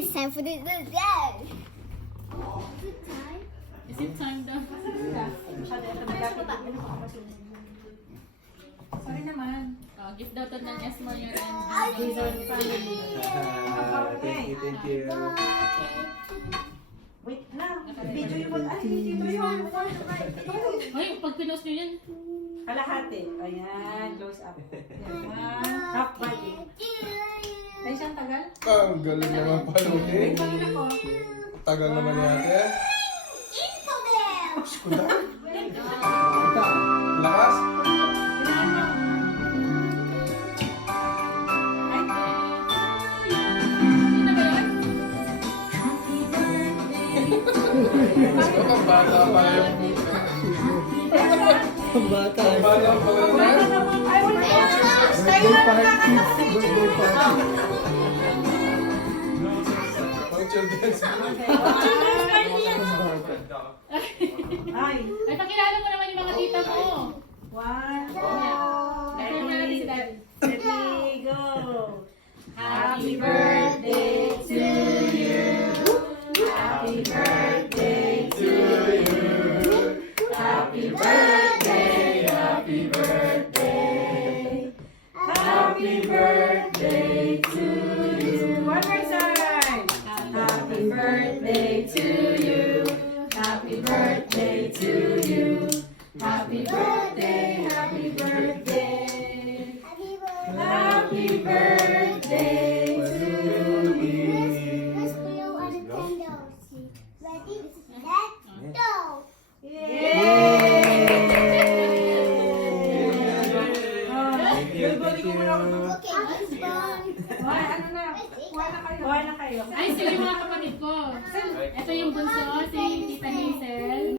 it's time for the dessert. Is it time daw? Sorry naman. Oh, gift daw to ng Esmo yun and Jason family. Thank you. Wait na. Video yung video yun. Hoy, pag pinost nyo yun. Kalahati. Ayan, close up. Ayan. Half body. Ay, siyang tagal? Ang galing naman palutin. Wait lang ako. Tagal naman yate. Infidel! Kuda. Lakas. Sino ba yun? Ang bata pa yung Ang bata. Ang bata pa lang yan. Ay, wala na. Tayo na nakakatasin. Birthday party. Ang children's. Ang bata. Ay. Ay, pakilala mo naman yung mga tita mo. One. Ready na natin si Daddy. Ready, go. Happy birthday to you. Happy birthday to you. Happy birthday, happy birthday. Happy birthday to you. One more time. Happy birthday to you. Happy birthday to you. Happy birthday, happy birthday. Happy birthday to you. Let's blow on the candles. Ready? Let's go! Thank you. Okay, let's go. Why, ano na? Kuha na kayo. Ay, sila yung mga kapatid ko. Ito yung bunso, si